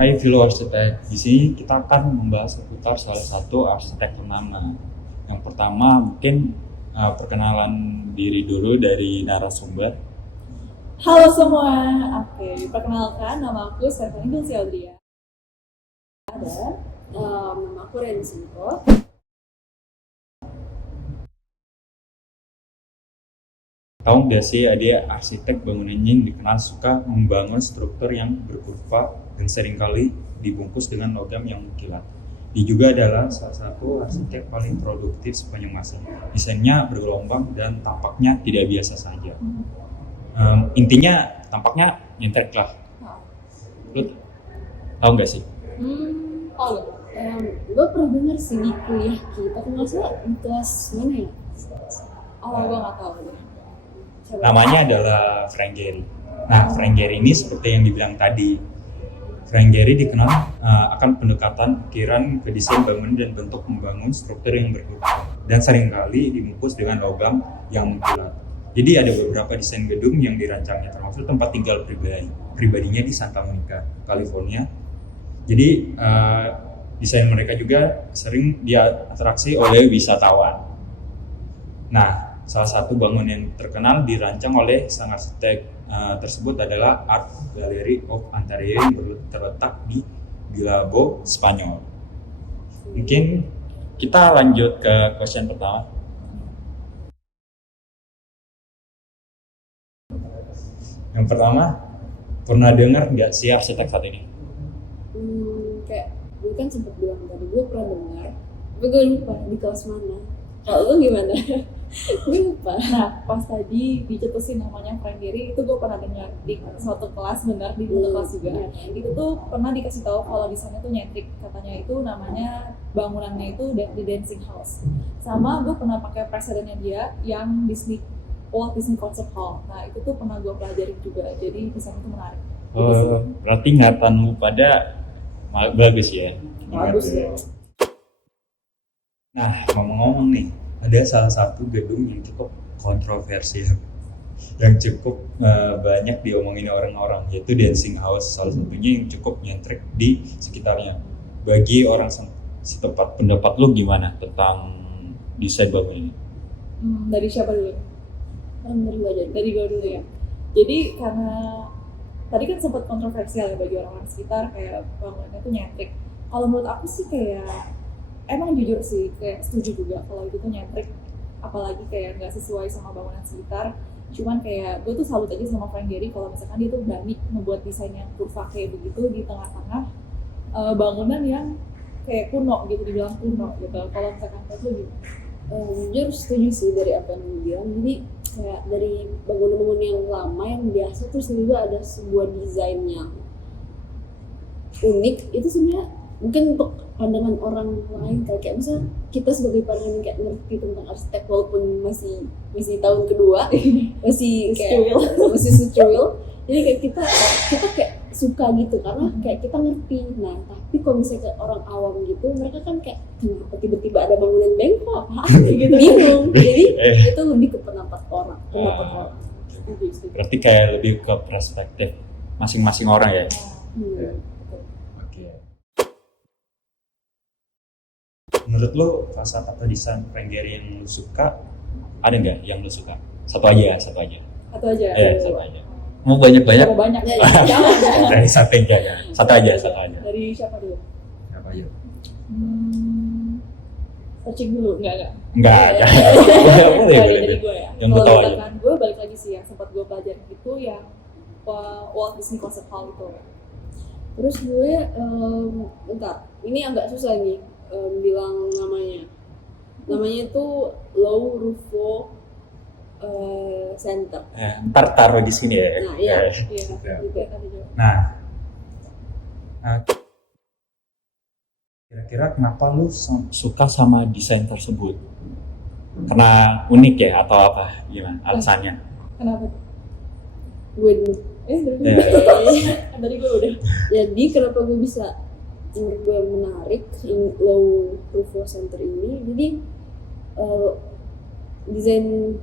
Hai Vilo Arsitek, di sini kita akan membahas seputar salah satu arsitek ternama. Yang pertama mungkin perkenalan diri dulu dari narasumber. Halo semua, oke, perkenalkan nama aku Stephanie Dulce Audria. Nama aku Reni Simko. Tahu nggak sih ada arsitek bangunan yang dikenal suka membangun struktur yang berkurva dan seringkali dibungkus dengan logam yang mengkilat. Dia juga adalah salah satu arsitek paling produktif sepanjang masa. Desainnya bergelombang dan tampaknya tidak biasa saja. Intinya tampaknya nyentrik lah. Lu tahu nggak sih? Gue pernah dengar sih di kuliah kita, kalau nggak salah di kelas mana ya? Gue nggak tahu deh. Namanya adalah Frank Gehry. Nah, Frank Gehry ini seperti yang dibilang tadi, Frank Gehry dikenal akan pendekatan pikiran ke desain bangunan dan bentuk membangun struktur yang berkurva dan seringkali dibungkus dengan logam yang mengkilat. Jadi ada beberapa desain gedung yang dirancangnya termasuk tempat tinggal pribadinya di Santa Monica, California. Jadi desain mereka juga sering diatraksi oleh wisatawan. Nah, salah satu bangunan yang terkenal dirancang oleh sang arsitek tersebut adalah Art Gallery of Ontario yang terletak di Bilbao, Spanyol. Mungkin kita lanjut ke question pertama. Yang pertama, pernah dengar nggak sih arsitek saat ini? Kayak gue kan sempat bilang tadi gue pernah dengar, tapi gue lupa di kelas mana. Kalau lu gimana? Gue lupa. Nah, pas tadi dicetusin namanya Frank Gehry, itu gue pernah dengar di suatu kelas, benar di suatu kelas juga. Itu tuh pernah dikasih tahu kalau desainnya tuh nyentrik, katanya itu namanya bangunannya itu The Dancing House. Sama gue pernah pakai presidennya dia yang Walt Disney Concert Hall. Nah, itu tuh pernah gue pelajarin juga. Jadi desain itu menarik. Berarti ingatanmu pada bagus ya. Bagus ya. Nah, ngomong-ngomong nih, ada salah satu gedung yang cukup kontroversial, yang cukup banyak diomongin orang-orang, yaitu Dancing House, salah satunya yang cukup nyentrik di sekitarnya. Bagi orang setempat, pendapat lu gimana tentang desain bangunan ini? Dari siapa dulu? Dari gue dulu ya. Jadi karena tadi kan sempat kontroversial ya bagi orang-orang sekitar, kayak bangunannya tuh nyentrik. Kalau menurut aku sih kayak emang jujur sih kayak setuju juga kalau itu tuh nyentrik, apalagi kayak nggak sesuai sama bangunan sekitar. Cuman kayak gue tuh salut aja sama Frank Gehry kalau misalkan dia tuh berani membuat desain yang kurva kayak begitu di tengah-tengah bangunan yang kayak kuno gitu, dibilang kuno gitu. Kalau misalkan itu gimana? Jujur setuju sih dari apa yang lu bilang. Jadi kayak dari bangunan-bangunan yang lama yang biasa terus tiba-tiba ada sebuah desain yang unik, itu sebenarnya mungkin untuk pandangan orang lain kayak misalnya kita sebagai pandangan kayak ngerti tentang arsitek walaupun masih tahun kedua masih secuil, jadi kayak kita kayak suka gitu karena kayak kita ngerti. Nah tapi kalau misalnya orang awam gitu, mereka kan kayak kenapa tiba-tiba ada bangunan bengkok gitu, bingung. Jadi itu lebih ke pendapat orang. Berarti kayak lebih ke perspektif masing-masing orang ya. Menurut lo fasad atau desain Frank Gehry yang lo suka, ada nggak yang lo suka? Satu aja. Satu aja. Satu aja. Mau banyak-banyak? Mau banyak ya. Dari satu aja. Satu aja. Dari siapa dulu? Apa aja? Searching dulu, enggak. Enggak. Dari gue ya. Yang kalau betul. misalkan gue balik lagi sih yang sempat gue pelajarin itu yang Walt Disney Concert Hall itu. Terus gue bentar, ini agak susah nih bilang namanya itu Low Rufo Center. Ntar taruh di sini ya. Nah iya. Nah, kira-kira kenapa lu suka sama desain tersebut? Karena unik ya atau apa? Gimana alasannya? Kenapa? Gue dulu. Dari gue udah. Jadi kenapa gue bisa, menurut gue menarik Low Rufo Center ini, jadi desain,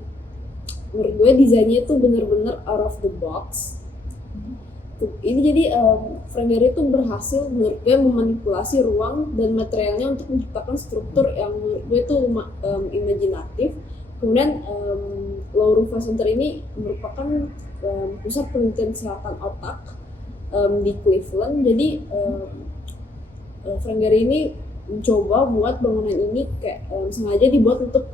menurut gue desainnya itu bener-bener out of the box. Ini jadi Frank Gehry itu berhasil menurut gue memanipulasi ruang dan materialnya untuk menciptakan struktur yang menurut gue itu imajinatif. Kemudian Low-Rufa Center ini merupakan pusat penelitian kesehatan otak di Cleveland. Jadi Frank Gehry ini mencoba buat bangunan ini kayak sengaja dibuat untuk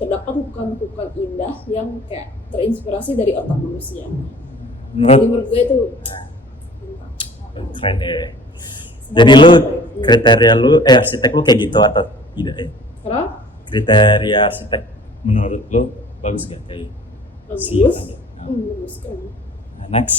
terdapat luka-luka indah yang kayak terinspirasi dari otak manusia. Jadi menurut gue itu keren ya. Jadi lu kriteria lu arsitek lu kayak gitu atau tidak ya? karena Kriteria arsitek menurut lu bagus gak kayak si bagus, tadi? bagus kan. Nah, next.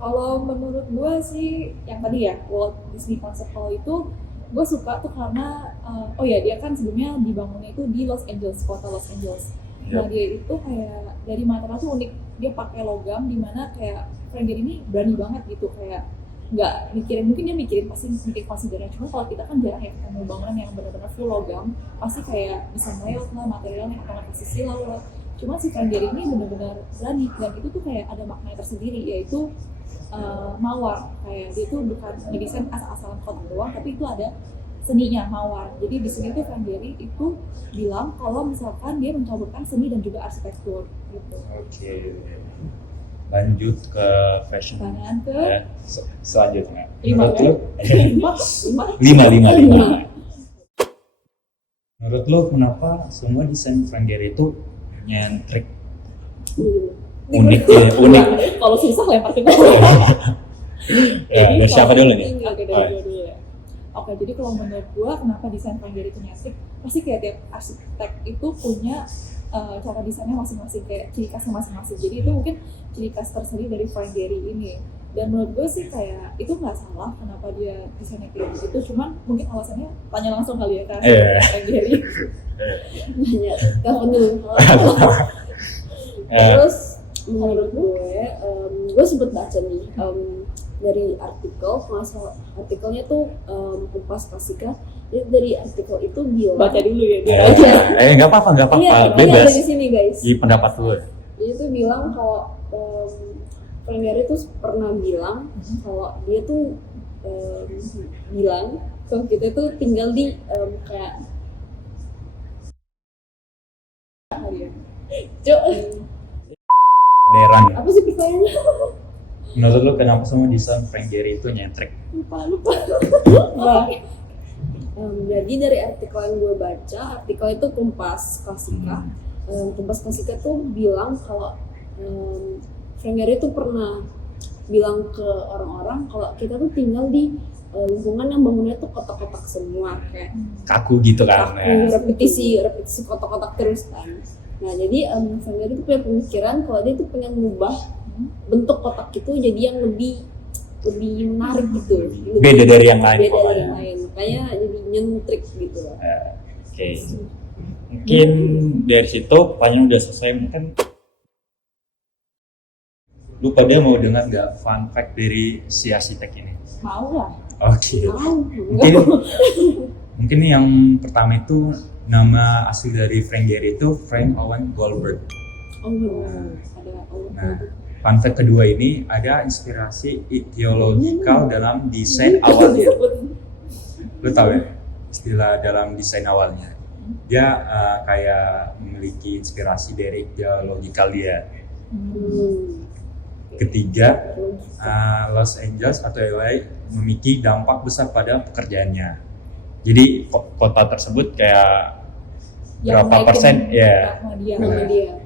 Kalau menurut gue sih yang tadi ya Walt Disney Concert Hall itu gue suka tuh karena oh ya dia kan sebelumnya dibangunnya itu di Los Angeles, kota Los Angeles. Nah dia itu kayak dari material tuh unik, dia pakai logam dimana kayak Frank Gehry ini berani banget gitu, kayak nggak mikirin, mungkin dia mikirin pasti mikir konsideran, cuma kalau kita kan jarang ya ketemu bangunan yang benar-benar full logam, pasti kayak bisa meleot lah materialnya atau nggak kasih silau lah. Cuma si Frank Gehry ini benar-benar berani, dan itu tuh kayak ada makna tersendiri, yaitu mawar. Kayak dia tuh bukan ngedesain asal-asalan kotak doang, tapi itu ada seninya, mawar. Jadi di sini tuh Frank Gehry itu bilang kalau misalkan dia mencampurkan seni dan juga arsitektur gitu. Oke. Lanjut ke fashion. Pertanyaan ke Ya, selanjutnya. 5 Menurut kan? lu 5? 5. Menurut lu kenapa semua desain Frank Gehry itu nyentrik? Unik ya, unik. Kalau susah lempar ke gue. Ya, dari siapa dulu nih? Oke, dari gue dulu ya. Oke, jadi kalau menurut gue kenapa desain Frank Gehry itu nyentrik, pasti kayak tiap arsitek itu punya cara desainnya masing-masing, kayak ciri khasnya masing-masing. Jadi itu mungkin ciri khas tersendiri dari Frank Gehry ini. Dan menurut gue sih kayak itu nggak salah kenapa dia desainnya kayak gitu. Cuman mungkin alasannya tanya langsung kali ya ke Frank Gehry. Nanya telepon dulu. Terus menurut gue sempet baca nih dari artikel, artikelnya tuh Kompas Klasika. Jadi dari artikel itu bilang Baca dulu ya. Nggak apa-apa, iya, bebas. dari sini guys. Di pendapat lu. Jadi itu bilang kalau Frank Gehry tuh pernah bilang kalau dia tuh bilang kalau kita tuh tinggal di kayak Deran. apa sih pertanyaannya? Menurut lu kenapa semua desain Frank Gehry itu nyentrik? Lupa. Nah, jadi dari artikel yang gue baca, artikel itu Kompas Klasika. Kompas Klasika tuh bilang kalau Frank Gehry tuh pernah bilang ke orang-orang kalau kita tuh tinggal di lingkungan yang bangunnya tuh kotak-kotak semua, kayak Kaku gitu kan. kaku, repetisi kotak-kotak terus kan. Nah jadi Frank Gehry tuh punya pemikiran kalau dia tuh pengen ngubah bentuk kotak itu jadi yang lebih menarik gitu, Beda dari yang lain beda dari pokoknya. yang lain, makanya jadi nyentrik gitu lah. Oke. Mungkin dari situ pertanyaan udah selesai. Mungkin lu pada mau dengar nggak fun fact dari si arsitek ini? Mau lah. Oke. Mungkin yang pertama itu nama asli dari Frank Gehry itu Frank Owen Goldberg. Ada Nah, fun fact kedua ini ada inspirasi ideologikal dalam desain awalnya. Lu tahu ya istilah dalam desain awalnya? Dia kayak memiliki inspirasi dari ideologikal dia. Ketiga, Los Angeles atau LA memiliki dampak besar pada pekerjaannya. Jadi kota tersebut kayak berapa persen ya? nama dia.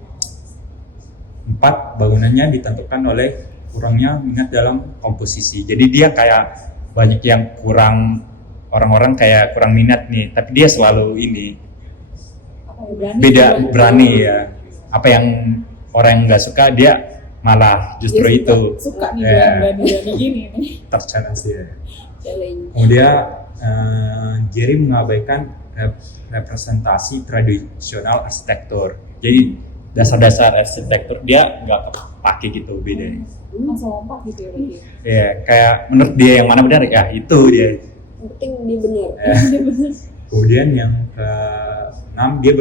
4, bangunannya ditentukan oleh kurangnya minat dalam komposisi. Jadi dia kayak banyak yang kurang, orang-orang kayak kurang minat nih, tapi dia selalu ini berani ya. Apa yang orang yang nggak suka dia malah justru Dia itu Suka nih berani-berani gini nih. terchallenge dia. Challenge. Kemudian Gehry mengabaikan representasi tradisional arsitektur. Jadi dasar-dasar arsitektur dia nggak kepake gitu, beda. Langsung lompat gitu ya berarti. Ya kayak menurut dia yang mana benar ya itu dia. Yang penting dia benar. Kemudian yang ke-6 dia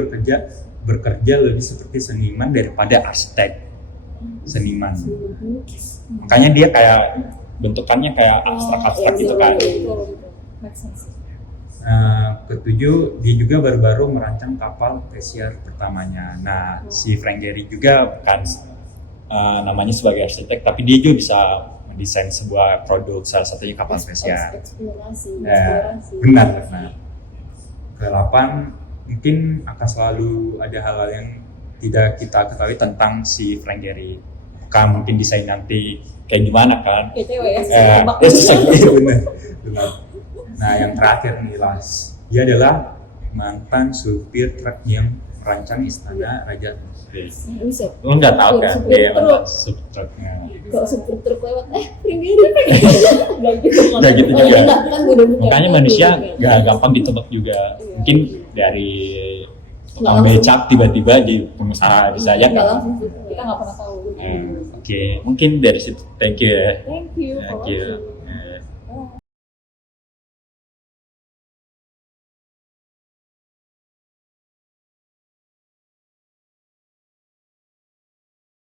bekerja lebih seperti seniman daripada arsitek. seniman. Melukis. Makanya dia kayak bentukannya kayak abstrak-abstrak gitu kan. Make sense. Ketujuh, dia juga baru-baru merancang kapal pesiar pertamanya. Nah, si Frank Gehry juga bukan namanya sebagai arsitek, tapi dia juga bisa mendesain sebuah produk, salah satunya kapal pesiar. Eksplorasi. Benar. Ke-8, mungkin akan selalu ada hal-hal yang tidak kita ketahui tentang si Frank Gehry. Apakah mungkin desain nanti kayak gimana kan? Kayak cewek ya, Benar. Nah, yang terakhir nih Las, dia adalah mantan supir truk yang merancang istana Raja Tunggal. Bisa. Lo nggak tahu kan? Supir Dia truk. mantan supir truknya. Kok supir truk lewat, Frank Gehry. Nggak gitu. Nggak gitu Oh, juga. enggak, kan udah bukan. Makanya manusia nggak gampang ditebak juga. Mungkin dari Nggak tukang langsung. becak tiba-tiba jadi pengusaha bisa aja Nggak kan? langsung supir. kita nggak pernah tahu. Oke, mungkin dari situ. Thank you ya. Thank you for Thank you. watching. Eh, Bye.